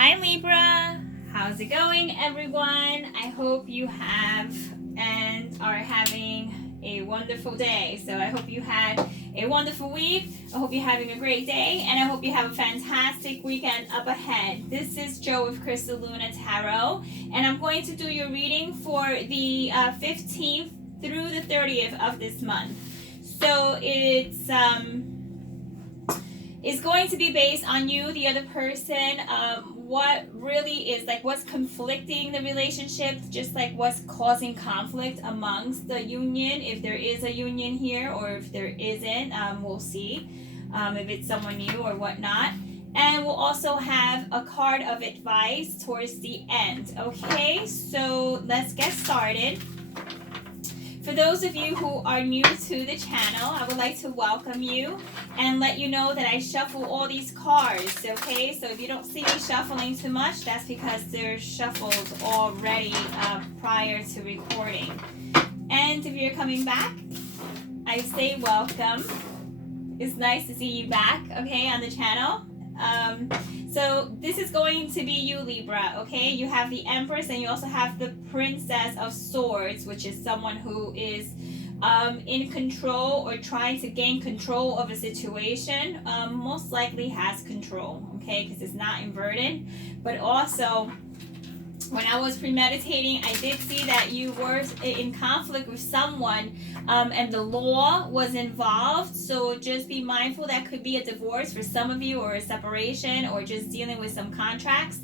Hi Libra, how's it going everyone? I hope you have and are having a wonderful day. So I hope you had a wonderful week. I hope you're having a great day and I hope you have a fantastic weekend up ahead. This is Jo with Crystal Luna Tarot and I'm going to do your reading for the 15th through the 30th of this month. So it's going to be based on you, the other person, what really is like what's conflicting the relationship, just like what's causing conflict amongst the union, if there is a union here or if there isn't. We'll see if it's someone new or whatnot. And we'll also have a card of advice towards the end. Okay, so let's get started. For those of you who are new to the channel, I would like to welcome you and let you know that I shuffle all these cards, okay? So if you don't see me shuffling too much, that's because they're shuffled already prior to recording. And if you're coming back, I say welcome. It's nice to see you back, okay, on the channel. So this is going to be you, Libra, okay? You have the Empress and you also have the Princess of Swords, which is someone who is in control or trying to gain control of a situation. Most likely has control, okay? Because it's not inverted. But also, when I was premeditating, I did see that you were in conflict with someone and the law was involved. So just be mindful. That could be a divorce for some of you or a separation or just dealing with some contracts.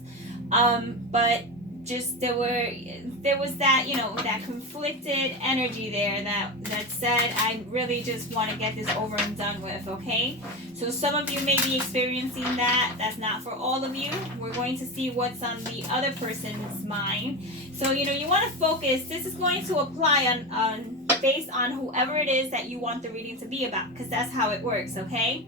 But just there was that, you know, that conflicted energy there that said, I really just want to get this over and done with, okay? So some of you may be experiencing that. That's not for all of you. We're going to see what's on the other person's mind. So, you know, you want to focus. This is going to apply on based on whoever it is that you want the reading to be about, because that's how it works, okay?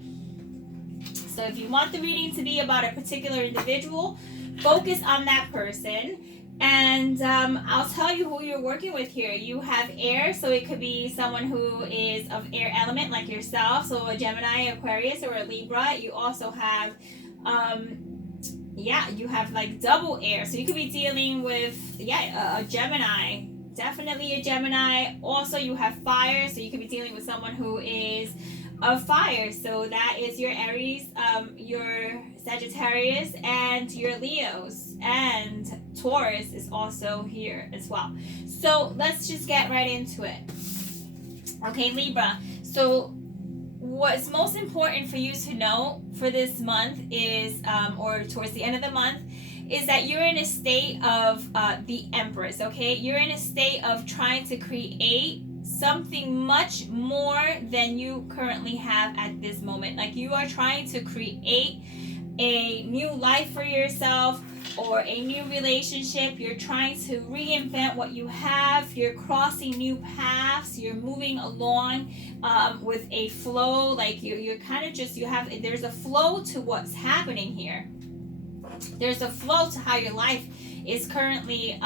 So if you want the reading to be about a particular individual, focus on that person. And I'll tell you who you're working with here. You have air, so it could be someone who is of air element like yourself, so a Gemini, Aquarius, or a Libra. You also have you have like double air, so you could be dealing with a Gemini, definitely a Gemini. Also you have fire, so you could be dealing with someone who is of fire, so that is your Aries, your Sagittarius, and your Leos, and Taurus is also here as well. So let's just get right into it. Okay, Libra, so what's most important for you to know for this month is or towards the end of the month is that you're in a state of the Empress, okay? You're in a state of trying to create something much more than you currently have at this moment. Like you are trying to create a new life for yourself or a new relationship. You're trying to reinvent what you have. You're crossing new paths. You're moving along with a flow. Like you're kind of just, there's a flow to what's happening here. There's a flow to how your life is currently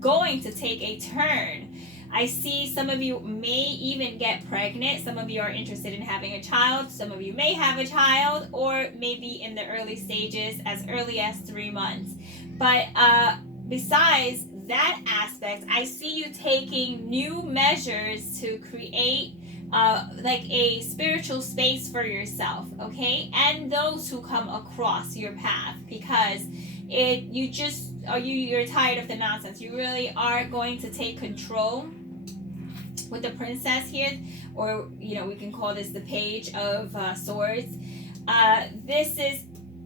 going to take a turn. I see some of you may even get pregnant. Some of you are interested in having a child. Some of you may have a child or maybe in the early stages, as early as 3 months. But besides that aspect, I see you taking new measures to create like a spiritual space for yourself, okay? And those who come across your path, because you're tired of the nonsense. You really are going to take control with the Princess here, or you know, we can call this the Page of Swords. This is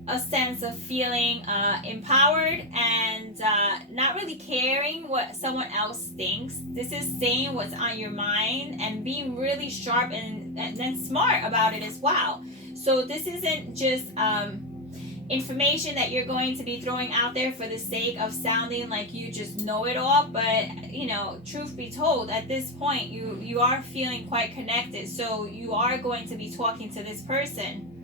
a sense of feeling empowered and not really caring what someone else thinks. This is saying what's on your mind and being really sharp and then smart about it as well. So this isn't just information that you're going to be throwing out there for the sake of sounding like you just know it all, but you know, truth be told, at this point you are feeling quite connected, so you are going to be talking to this person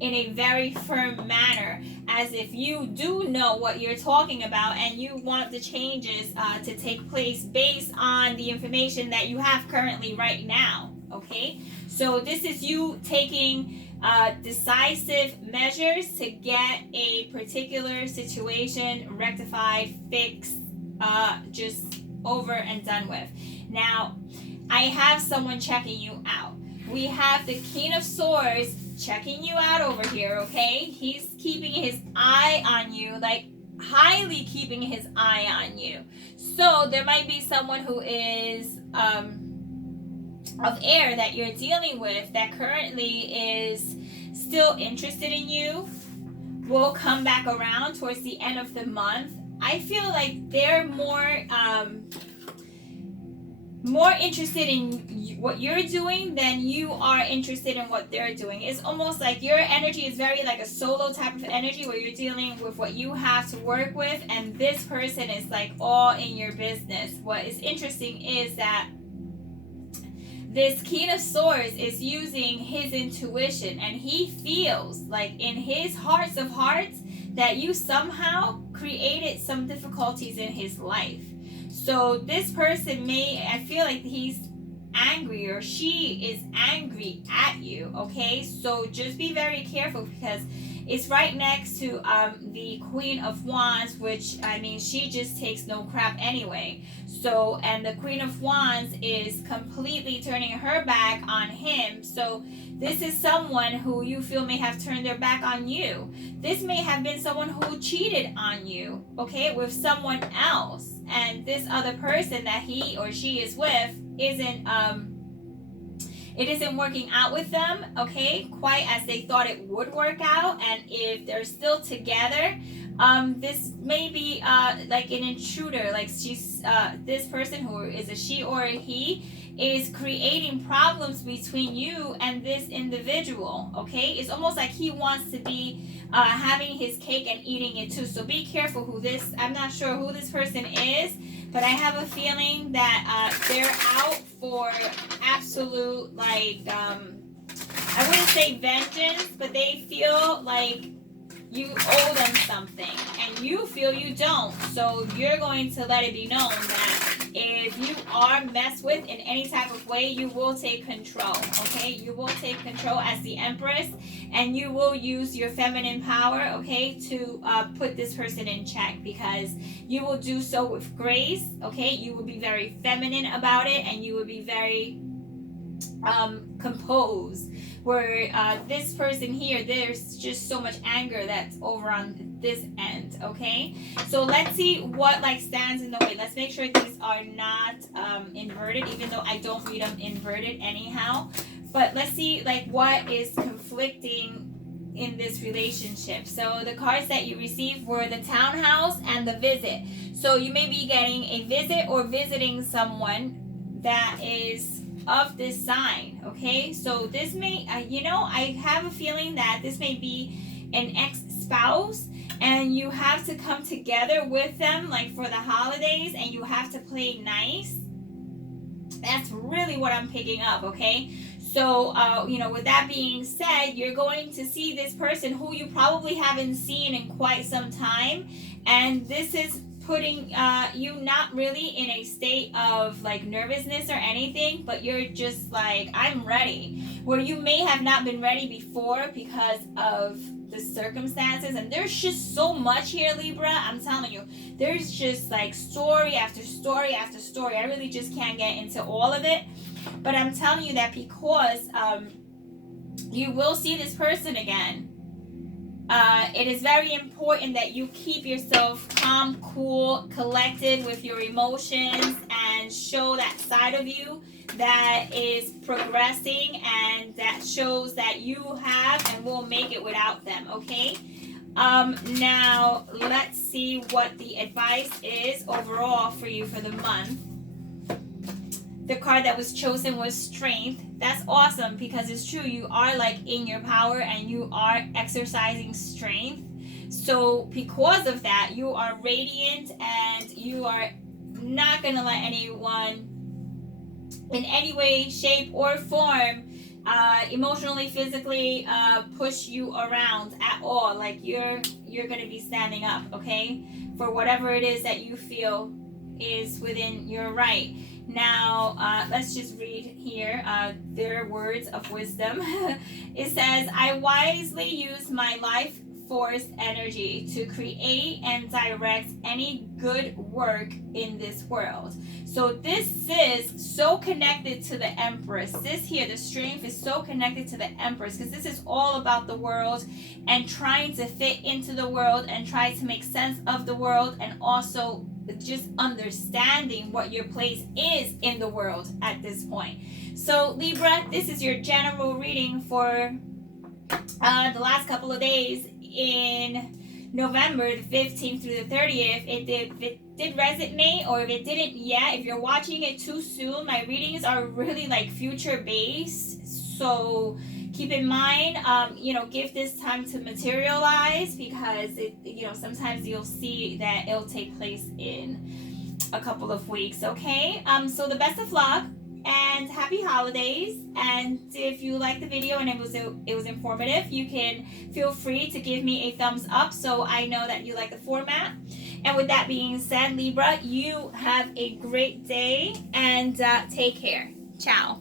in a very firm manner, as if you do know what you're talking about and you want the changes to take place based on the information that you have currently right now, okay? So this is you taking decisive measures to get a particular situation rectified, fixed, just over and done with. Now, I have someone checking you out. We have the King of Swords checking you out over here, okay? He's keeping his eye on you, like highly keeping his eye on you. So there might be someone who is of air that you're dealing with that currently is still interested in you, will come back around towards the end of the month. I feel like they're more interested in what you're doing than you are interested in what they're doing. It's almost like your energy is very like a solo type of energy where you're dealing with what you have to work with, and this person is like all in your business. What is interesting is that this King of Swords is using his intuition, and he feels like in his hearts of hearts that you somehow created some difficulties in his life. So this person I feel like he's angry or she is angry at you, okay? So just be very careful because it's right next to the Queen of Wands, which, I mean, she just takes no crap anyway. So, and the Queen of Wands is completely turning her back on him. So this is someone who you feel may have turned their back on you. This may have been someone who cheated on you, okay, with someone else. And this other person that he or she is with it isn't working out with them, okay, quite as they thought it would work out. And if they're still together, this may be like an intruder, like she's this person who is a she or a he is creating problems between you and this individual, okay? It's almost like he wants to be having his cake and eating it too. So be careful who this, I'm not sure who this person is, but I have a feeling that they're out for absolute, like, I wouldn't say vengeance, but they feel like you owe them something and you feel you don't. So you're going to let it be known that if you are messed with in any type of way, you will take control, okay? You will take control as the Empress, and you will use your feminine power, okay, to put this person in check, because you will do so with grace, okay? You will be very feminine about it, and you will be very composed, where this person here, there's just so much anger that's over on this end, okay? So let's see what like stands in the way. Let's make sure these are not inverted, even though I don't read them inverted anyhow. But let's see like what is conflicting in this relationship. So the cards that you received were the Townhouse and the Visit. So you may be getting a visit or visiting someone that is of this sign, okay? So this may, I have a feeling that this may be an ex-spouse, and you have to come together with them like for the holidays, and you have to play nice. That's really what I'm picking up, okay? So, with that being said, you're going to see this person who you probably haven't seen in quite some time, and this is putting you not really in a state of like nervousness or anything, but you're just like, I'm ready, where you may have not been ready before because of the circumstances. And there's just so much here, Libra. I'm telling you, there's just like story after story after story. I really just can't get into all of it, but I'm telling you that because you will see this person again. It is very important that you keep yourself calm, cool, collected with your emotions, and show that side of you that is progressing and that shows that you have and will make it without them, okay? Now, let's see what the advice is overall for you for the month. The card that was chosen was Strength. That's awesome because it's true. You are like in your power and you are exercising strength. So because of that, you are radiant and you are not going to let anyone in any way, shape, or form emotionally, physically push you around at all. Like you're going to be standing up, okay, for whatever it is that you feel is within your right. Now, let's just read here their words of wisdom. It says, I wisely use my life force energy to create and direct any good work in this world. So this is so connected to the Empress. This here, the strength is so connected to the Empress, because this is all about the world and trying to fit into the world and try to make sense of the world, and also just understanding what your place is in the world at this point. So Libra, this is your general reading for the last couple of days in November the 15th through the 30th. If it did resonate, or if it didn't yet, if you're watching it too soon, my readings are really like future based, so keep in mind, give this time to materialize, because sometimes you'll see that it'll take place in a couple of weeks. Okay, so the best of luck and happy holidays. And if you liked the video and it was informative, you can feel free to give me a thumbs up so I know that you like the format. And with that being said, Libra, you have a great day and take care. Ciao.